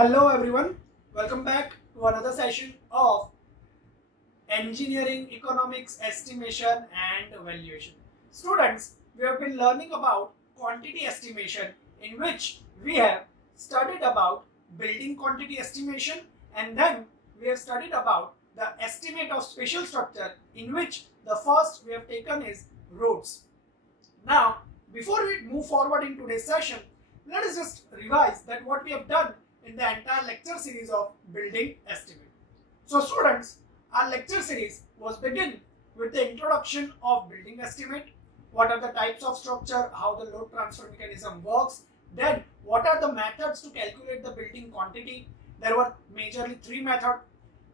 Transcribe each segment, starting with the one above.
Hello everyone, welcome back to another session of Engineering Economics Estimation and Valuation. Students, we have been learning about quantity estimation, in which we have studied about building quantity estimation, and then we have studied about the estimate of spatial structure, in which the first we have taken is roads. Now, before we move forward in today's session, let us just revise that what we have done in the entire lecture series of building estimate. So students, our lecture series was begin with the introduction of building estimate, what are the types of structure, how the load transfer mechanism works, then what are the methods to calculate the building quantity. There were majorly three methods,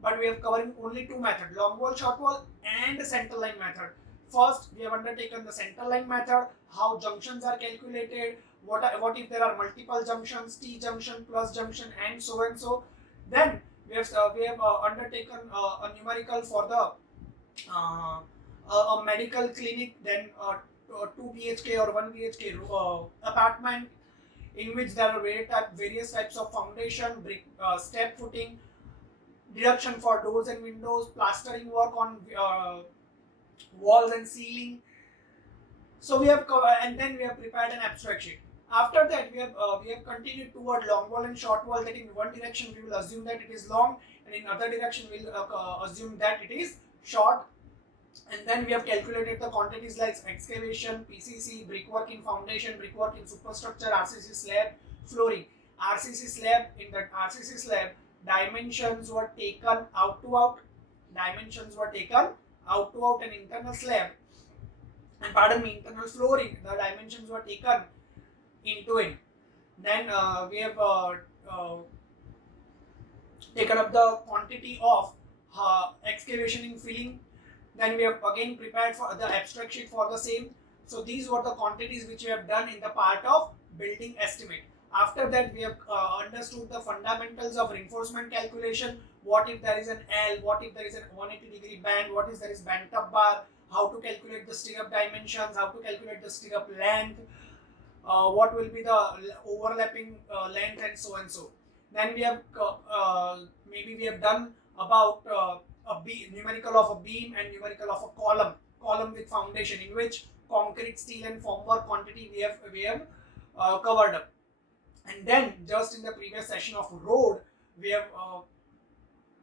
but we have covering only two methods, long wall, short wall and center line method. First, we have undertaken the center line method, how junctions are calculated, what if there are multiple junctions, T junction, plus junction, and so and so. Then we have undertaken a numerical for the a medical clinic, then 2 BHK or 1 BHK apartment, in which there are various types of foundation, brick, step footing, deduction for doors and windows, plastering work on walls and ceiling. So we have and then we have prepared an abstract sheet. After that, we have continued toward long wall and short wall. That in one direction we will assume that it is long, and in other direction we will assume that it is short. And then we have calculated the quantities like excavation, PCC, brickwork in foundation, brickwork in superstructure, RCC slab, flooring. RCC slab, in that RCC slab, dimensions were taken out to out. Dimensions were taken out to out, and internal slab, and pardon me, internal flooring, the dimensions were taken into in. Then we have taken up the quantity of excavation in filling. Then we have again prepared for the abstract sheet for the same. So these were the quantities which we have done in the part of building estimate. After that, we have understood the fundamentals of reinforcement calculation. What if there is an L, what if there is a 180-degree band, what if there is bent up bar, how to calculate the stirrup dimensions, how to calculate the stirrup length, what will be the overlapping length, and so and so. Then we have maybe we have done about numerical of a beam and numerical of a column with foundation, in which concrete, steel and formwork quantity we have covered up. And then just in the previous session of road, we have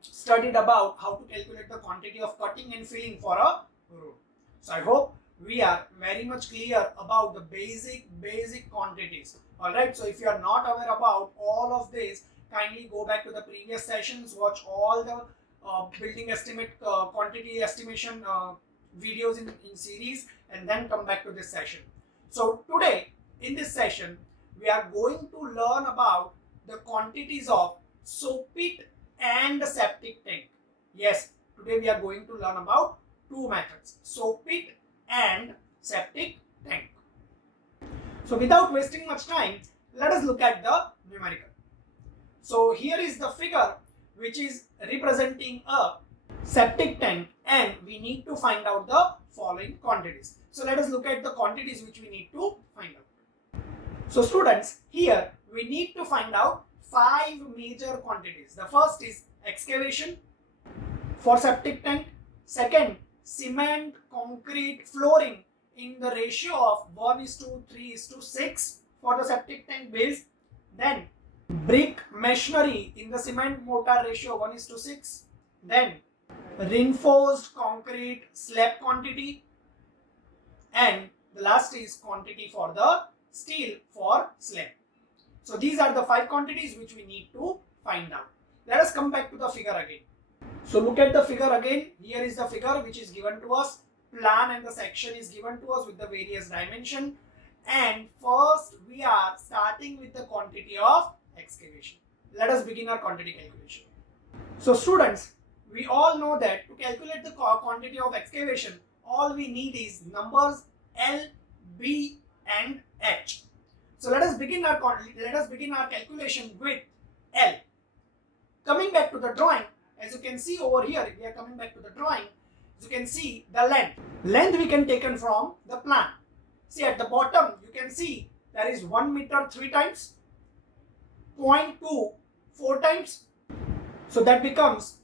studied about how to calculate the quantity of cutting and filling for a road. So I hope we are very much clear about the basic quantities. Alright, so if you are not aware about all of this, kindly go back to the previous sessions, watch all the building estimate quantity estimation videos in series, and then come back to this session. So today in this session, we are going to learn about the quantities of soap pit and the septic tank. Yes, today we are going to learn about two methods, soap pit and septic tank. So without wasting much time, let us look at the numerical. So here is the figure which is representing a septic tank, and we need to find out the following quantities. So let us look at the quantities which we need to find out. So students, here we need to find out 5 major quantities. The first is excavation for septic tank. Second, cement, concrete, flooring in the ratio of 1:3:6 for the septic tank base. Then brick masonry in the cement mortar ratio 1:6. Then reinforced concrete slab quantity. And the last is quantity for the steel for slab. So these are the 5 quantities which we need to find out. Let us come back to the figure again. So look at the figure again. Here is the figure which is given to us. Plan and the section is given to us with the various dimension. And first we are starting with the quantity of excavation. Let us begin our quantity calculation. So students, we all know that to calculate the quantity of excavation, all we need is numbers L, B and H. So let us begin our calculation with L. Coming back to the drawing, as you can see over here, we are coming back to the drawing. As you can see, the length. Length we can taken from the plan. See at the bottom, you can see there is 1 meter 3 times, 0.2 4 times. So that becomes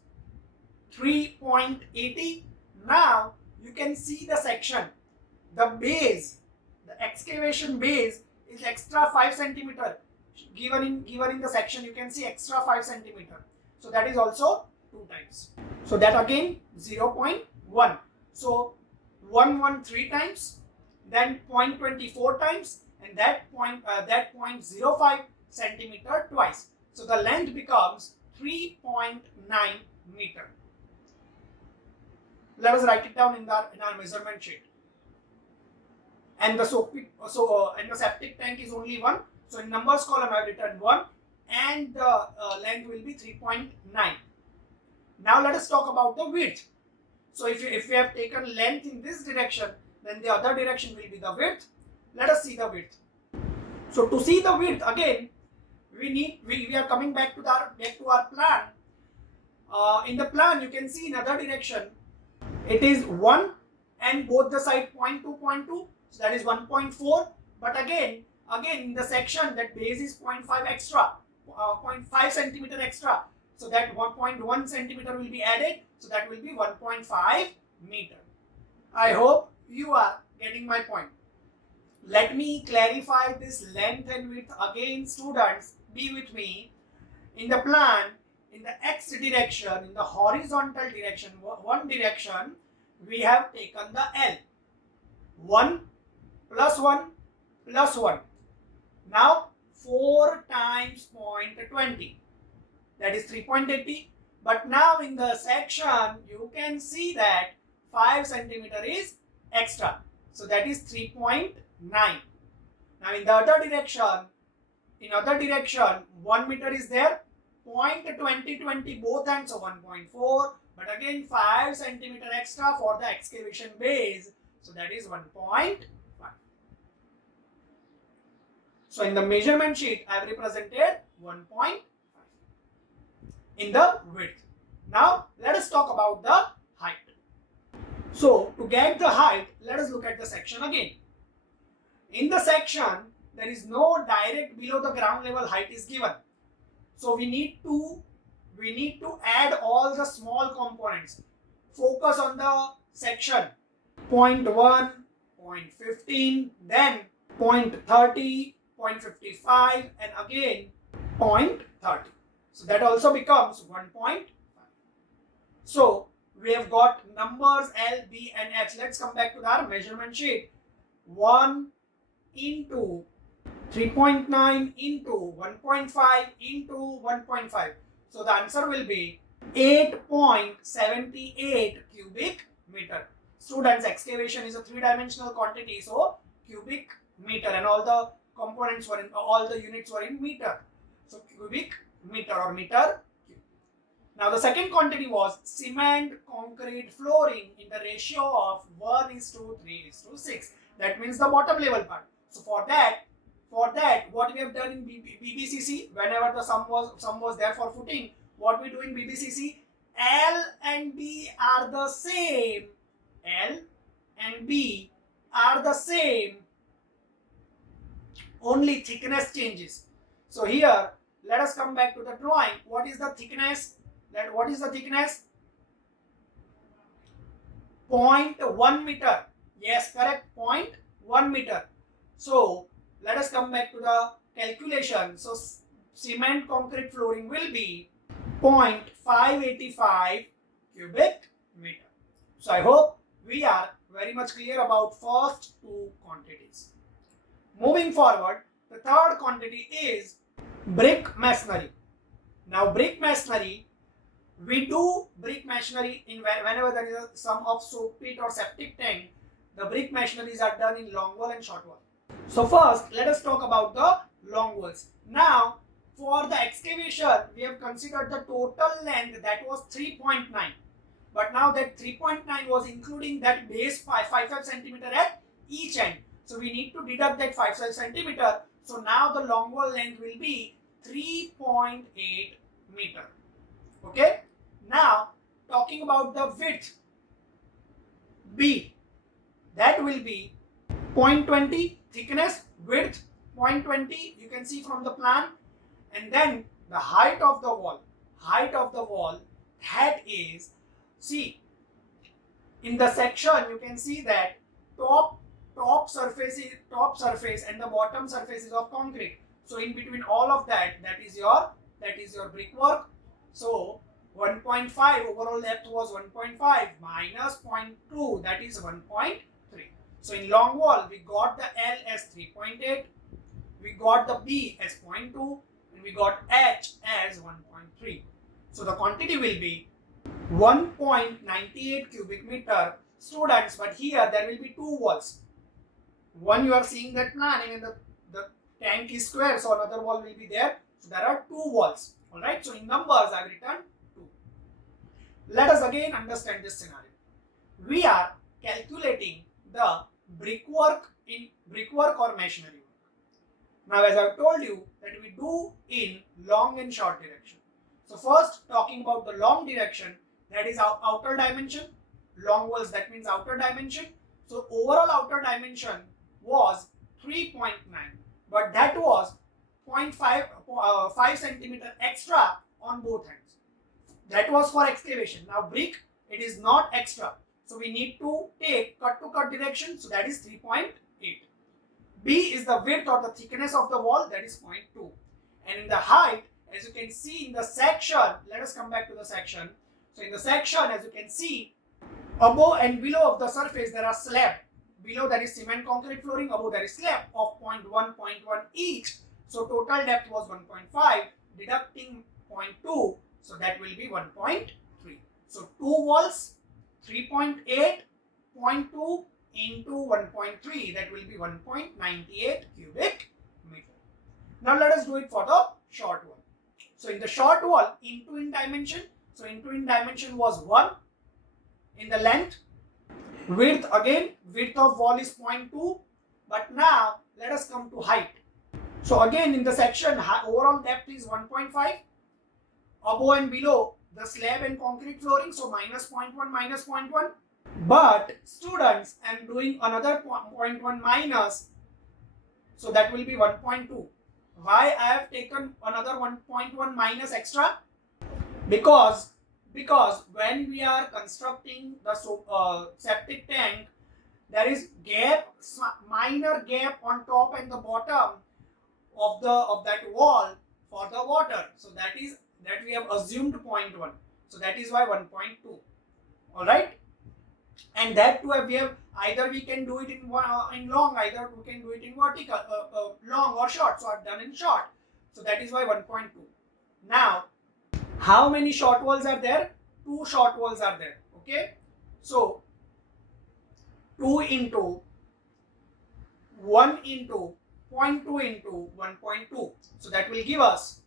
3.80. Now you can see the section. The base, the excavation base is extra 5 centimeter. Given in the section, you can see extra 5 centimeter. So that is also 2 times. So that again 0.1. So 113 times, then 0.24 times, and that 0.05 centimeter twice. So the length becomes 3.9 meter. Let us write it down in our measurement sheet. And the and the septic tank is only 1. So in numbers column I have written 1, and the length will be 3.9. Now let us talk about the width. So if we have taken length in this direction, then the other direction will be the width. Let us see the width. So to see the width again, we are coming back to our plan. In the plan you can see in other direction it is 1 and both the side 0.2, 0.2, so that is 1.4. But again in the section that base is 0.5 extra, 0.5 centimeter extra. So that 1.1 centimeter will be added. So that will be 1.5 meter. I hope you are getting my point. Let me clarify this length and width again, students. Be with me. In the plan, in the x direction, in the horizontal direction, one direction, we have taken the L. 1 plus 1 plus 1. Now 4 times 0.20. That is 3.80. But now in the section, you can see that 5 centimeter is extra. So that is 3.9. Now in the other direction, 1 meter is there. 0.20 both ends, so 1.4. But again 5 centimeter extra for the excavation base. So that is 1.5. So in the measurement sheet, I have represented 1.5 in the width. Now let us talk about the height. So to get the height, let us look at the section again. In the section, there is no direct below the ground level height is given. So we need to add all the small components. Focus on the section 0.1, 0.15, then 0.30, 0.55, and again 0.30. So that also becomes 1.5. So we have got numbers L, B and H. Let's come back to our measurement sheet. 1 into 3.9 into 1.5 into 1.5. So the answer will be 8.78 cubic meter. Students, excavation is a 3-dimensional quantity. So cubic meter, and all the components were in, all the units were in meter. So cubic meter or meter cube. Now the second quantity was cement concrete flooring in the ratio of 1:3:6. That means the bottom level part. So for that what we have done in BBCC, whenever the sum was there for footing, what we do in BBCC, L and B are the same. L and B are the same. Only thickness changes. So here, let us come back to the drawing. What is the thickness? 0.1 meter. Yes, correct. 0.1 meter. So let us come back to the calculation. So cement concrete flooring will be 0.585 cubic meter. So I hope we are very much clear about first two quantities. Moving forward, the third quantity is brick masonry. Now brick masonry, we do brick masonry in whenever there is a sum of soak pit or septic tank. The brick masoneries are done in long wall and short wall. So first, let us talk about the long walls. Now, for the excavation, we have considered the total length, that was 3.9. But now that 3.9 was including that base 5 centimeter at each end. So we need to deduct that 5 centimeter. So now the long wall length will be 3.8 meter. Okay. Now talking about the width B, that will be 0.20 thickness, width 0.20, you can see from the plan, and then the height of the wall, that is, see, in the section you can see that top surface and the bottom surface is of concrete. So in between all of that is your brickwork. So 1.5 overall depth was 1.5 minus 0.2, that is 1.3. So in long wall we got the L as 3.8, we got the B as 0.2, and we got H as 1.3. So the quantity will be 1.98 cubic meter, students. But here there will be two walls. One, you are seeing that plan, and the tank is square, so another wall will be there. So there are two walls. Alright, so in numbers I have written 2. Let us again understand this scenario. We are calculating the brickwork or masonry work. Now, as I have told you that we do in long and short direction. So first, talking about the long direction, that is our outer dimension. Long walls, that means outer dimension. So overall outer dimension was 3.9, but that was 5 centimeter extra on both ends. That was for excavation. Now brick, it is not extra. So we need to take cut to cut direction. So that is 3.8. B is the width or the thickness of the wall, that is 0.2. And in the height, as you can see in the section, let us come back to the section. So in the section, as you can see, above and below of the surface there are slab. Below there is cement concrete flooring, above there is slab of 0.1 each. So total depth was 1.5, deducting 0.2, so that will be 1.3. So two walls, 3.8, 0.2 into 1.3, that will be 1.98 cubic meter. Now let us do it for the short wall. So in the short wall, into in dimension, so into in dimension was 1. In the length, width, again width of wall is 0.2, but now let us come to height. So again in the section, overall depth is 1.5, above and below the slab and concrete flooring, so minus 0.1, but students, I am doing another 0.1 minus, so that will be 1.2. Why I have taken another 1.1 minus extra? Because when we are constructing the septic tank, there is minor gap on top and the bottom of that wall for the water. So that we have assumed 0.1. So that is why 1.2. All right. And that too we have, either we can do it in long, either we can do it in vertical, long or short. So I've done in short. So that is why 1.2. Now, how many short walls are there? 2 short walls are there. Okay. So 2 into 1 into 0.2 into 1.2. So that will give us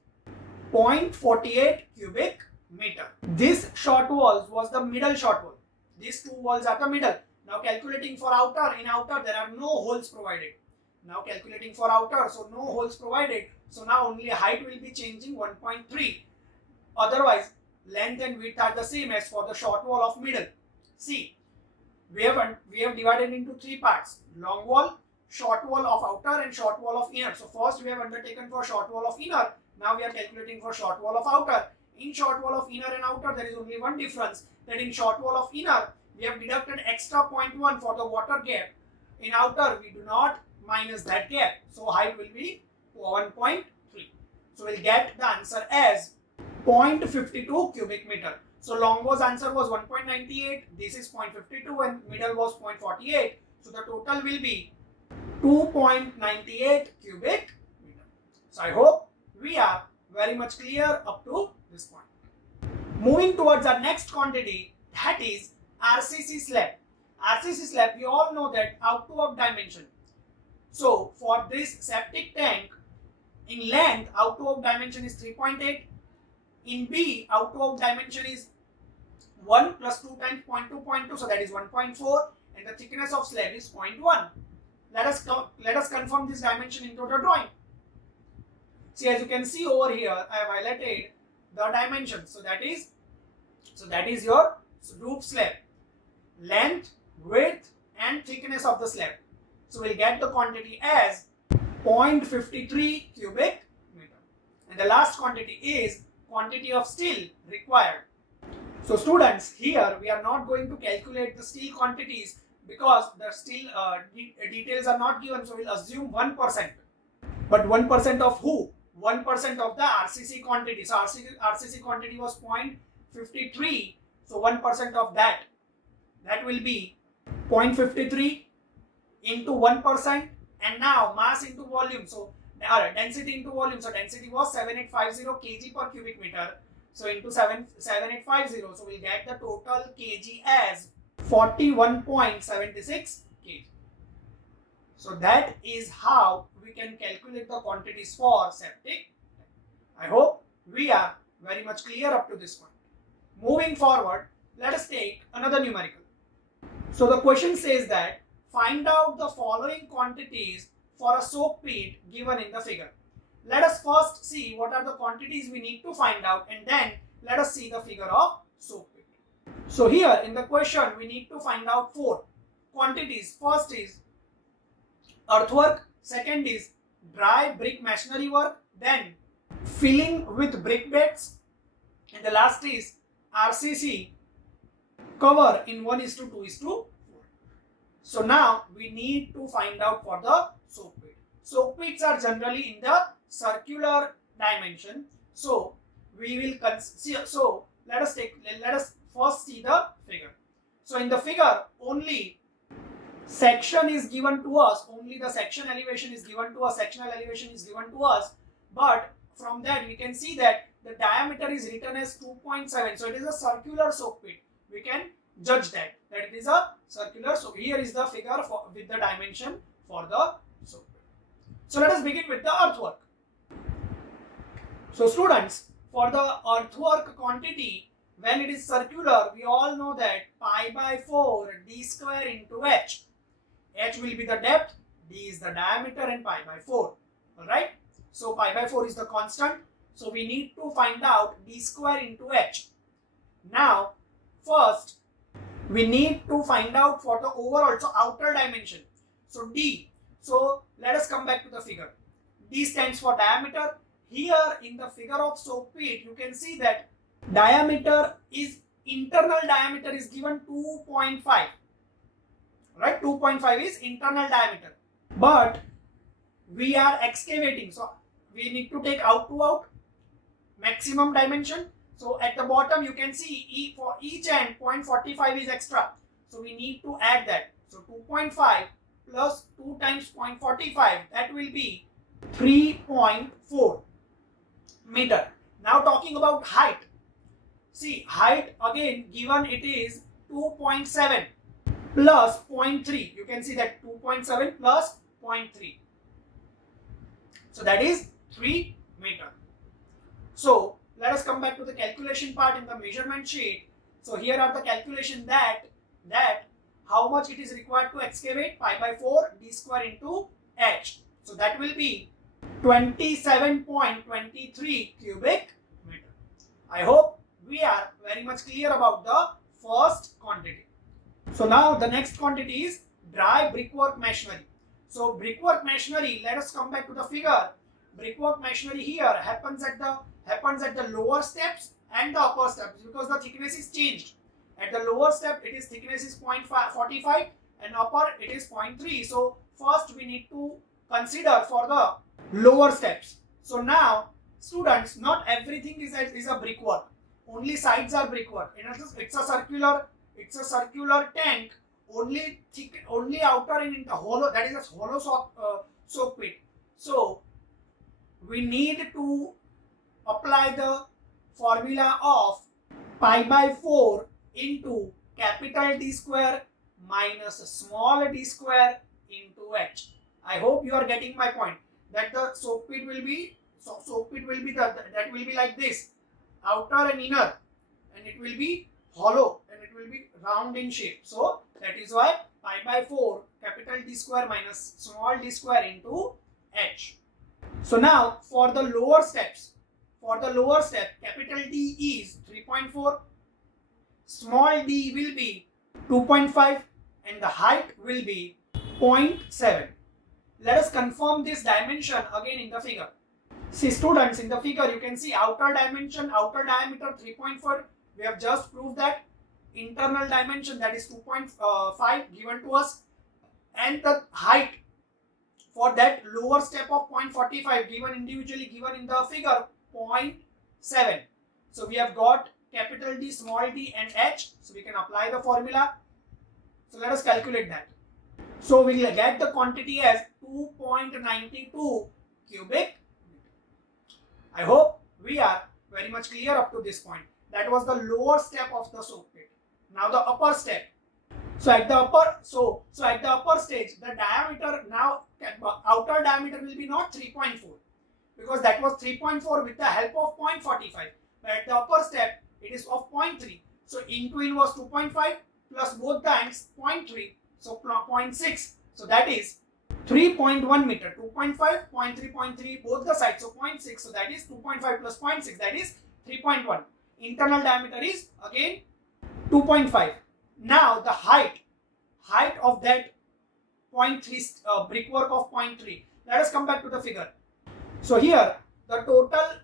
0.48 cubic meter. This short walls was the middle short wall. These 2 walls are the middle. Now calculating for outer, in outer there are no holes provided. Now calculating for outer, so no holes provided. So now only height will be changing 1.3. Otherwise, length and width are the same as for the short wall of middle. See, we have divided into 3 parts: long wall, short wall of outer, and short wall of inner. So first we have undertaken for short wall of inner. Now we are calculating for short wall of outer. In short wall of inner and outer, there is only one difference, that in short wall of inner, we have deducted extra 0.1 for the water gap. In outer, we do not minus that gap. So height will be 1.3. So we'll get the answer as 0.52 cubic meter. So long wall's answer was 1.98. This is 0.52 and middle was 0.48. So the total will be 2.98 cubic meter. So I hope we are very much clear up to this point. Moving towards our next quantity, that is RCC slab. RCC slab, we all know that out to dimension. So for this septic tank, in length, out to dimension is 3.8. In B, out to dimension is 1 plus 2 times 0.2, so that is 1.4, and the thickness of slab is 0.1. Let us confirm this dimension into the drawing. See, as you can see over here, I have highlighted the dimension. So that is your roof slab, length, width, and thickness of the slab. So we'll get the quantity as 0.53 cubic meter, and the last quantity is quantity of steel required. So students, here we are not going to calculate the steel quantities because the steel details are not given, so we'll assume 1%. But 1% of who? 1% of the RCC quantity. So RCC quantity was 0.53. So 1% of that will be 0.53 into 1%, and now mass into volume. So density into volume. So density was 7850 kg per cubic meter. So into 7850. So we'll get the total kg as 41.76 kg. So that is how we can calculate the quantities for septic. I hope we are very much clear up to this point. Moving forward, let us take another numerical. So the question says that find out the following quantities for a soak pit given in the figure. Let us first see what are the quantities we need to find out, and then let us see the figure of soak pit. So here in the question we need to find out 4 quantities. First is earthwork, second is dry brick masonry work, then filling with brick beds, and the last is RCC cover in 1:2:4. So now we need to find out for the soak pit. Soak pits are generally in the circular dimension. So we will consider. So let us first see the figure. So in the figure only section is given to us. Only the section elevation is given to us. Sectional elevation is given to us. But from that we can see that the diameter is written as 2.7. So it is a circular soak pit. We can judge that it is a circular. So here is the figure with the dimension for the soak pit. So let us begin with the earthwork. So students, for the earthwork quantity, when it is circular, we all know that pi by 4 d square into h. H will be the depth, d is the diameter, and pi by 4. Alright. So pi by 4 is the constant. So we need to find out d square into h. Now, first, we need to find out for the overall, so outer dimension. So d. So let us come back to the figure. D stands for diameter. Here in the figure of soak pit, you can see that diameter is, internal diameter is given 2.5. Right? 2.5 is internal diameter. But we are excavating. So we need to take out to out maximum dimension. So at the bottom you can see for each end 0.45 is extra. So we need to add that. So 2.5 plus 2 times 0.45, that will be 3.4 meter. Now talking about height. See, height again given it is 2.7 plus 0.3. You can see that 2.7 plus 0.3. So that is 3 meter. So let us come back to the calculation part in the measurement sheet. So here are the calculation that how much it is required to excavate, pi by 4 d square into h. So that will be 27.23 cubic meter. I hope we are very much clear about the first quantity. So now the next quantity is dry brickwork masonry. So brickwork masonry, let us come back to the figure. Brickwork masonry here happens at the lower steps and the upper steps because the thickness is changed. At the lower step it is thickness is 0.45 and upper it is 0.3. So first we need to consider for the lower steps. So now students, not everything is a brickwork. Only sides are brickwork. It's a circular tank. Only outer and in the hollow, that is a hollow soak pit. So we need to apply the formula of pi by 4 into capital D square minus small d square into h. I hope you are getting my point. That the soak pit will be that will be like this, outer and inner, and it will be hollow and it will be round in shape. So that is why pi by 4 capital D square minus small d square into h. So now for the lower steps, capital D is 3.4, small d will be 2.5 and the height will be 0.7. Let us confirm this dimension again in the figure. See students, in the figure you can see outer diameter 3.4. We have just proved that. Internal dimension, that is 2.5 given to us, and the height for that lower step of 0.45 given individually, given in the figure 0.7. So we have got capital D, small d and h. So we can apply the formula. So let us calculate that. So we will get the quantity as 2.92 cubic. I hope we are very much clear up to this point. That was the lower step of the soak pit. Now the upper step. So at the upper stage, the diameter now, outer diameter will be not 3.4, because that was 3.4 with the help of 0.45. But at the upper step, it is of 0.3. So into in was 2.5 plus both the ends 0.3. So 0.6. So that is 3.1 meter. 2.5, 0.3, 0.3 both the sides. So 0.6. So that is 2.5 plus 0.6. That is 3.1. Internal diameter is again 2.5. Now the height of that 0.3 brickwork of 0.3. Let us come back to the figure. So here the total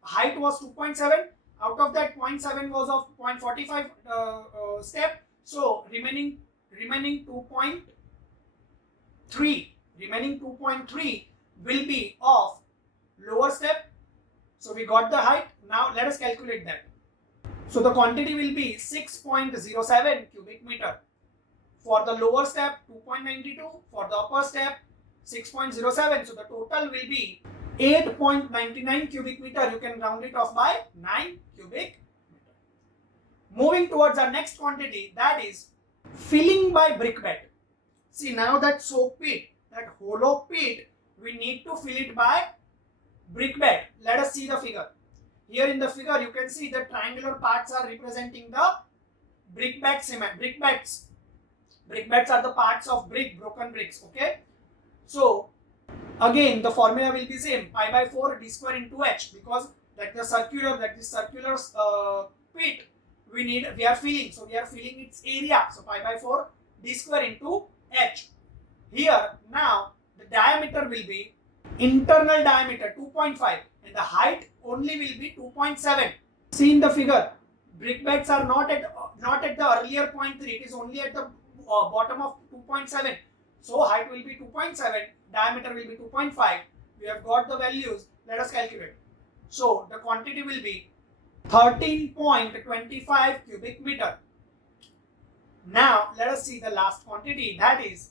height was 2.7. Out of that 0.7 was of 0.45 step. So remaining 2.3 will be of lower step. So we got the height. Now let us calculate that. So the quantity will be 6.07 cubic meter. For the lower step 2.92, for the upper step 6.07. So the total will be 8.99 cubic meter. You can round it off by 9 cubic meter. Moving towards our next quantity, that is filling by brick bed. See, now that soak pit, that hollow pit, we need to fill it by brick bed. Let us see the figure. Here in the figure, you can see the triangular parts are representing the brick bed cement. Brick beds. Brick beds are the parts of brick, broken bricks. Okay. So again, the formula will be same. Pi by 4 d square into h, because this circular pit we are filling. So we are filling its area. So pi by 4 d square into h. Here now the diameter will be internal diameter 2.5 and the height only will be 2.7. See in the figure, brick beds are not at the earlier 0.3. It is only at the bottom of 2.7. So height will be 2.7, diameter will be 2.5. We have got the values. Let us calculate. So the quantity will be 13.25 cubic meter. Now let us see the last quantity, that is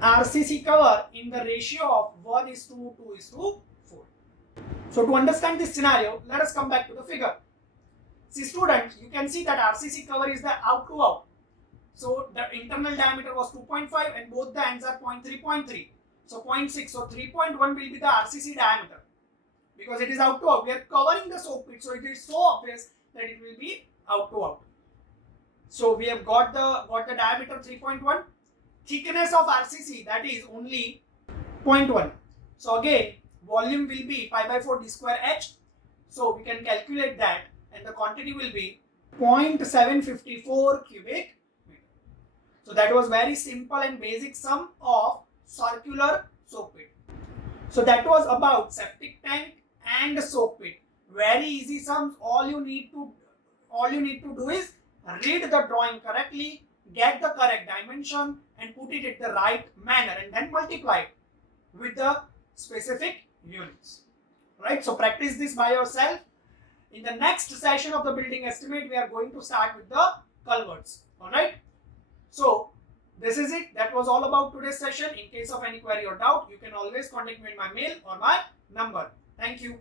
RCC cover in the ratio of 1:2:4. So to understand this scenario, let us come back to the figure. See students, you can see that RCC cover is the out to out. So the internal diameter was 2.5 and both the ends are 0.3, 0.3. So 0.6. So 3.1 will be the RCC diameter, because it is out to out. We are covering the soak pit, so it is so obvious that it will be out to out. So we have got the diameter 3.1. Thickness of RCC, that is only 0.1. So again, volume will be pi by 4 d square h. So we can calculate that, and the quantity will be 0.754 cubic meter. So that was very simple and basic sum of circular soak pit. So that was about septic tank and soak pit. Very easy sums. All you need to do is read the drawing correctly, get the correct dimension and put it in the right manner, and then multiply it with the specific units. Right? So practice this by yourself. In the next session of the building estimate, we are going to start with the culverts. Alright? So this is it. That was all about today's session. In case of any query or doubt, you can always contact me in my mail or my number. Thank you.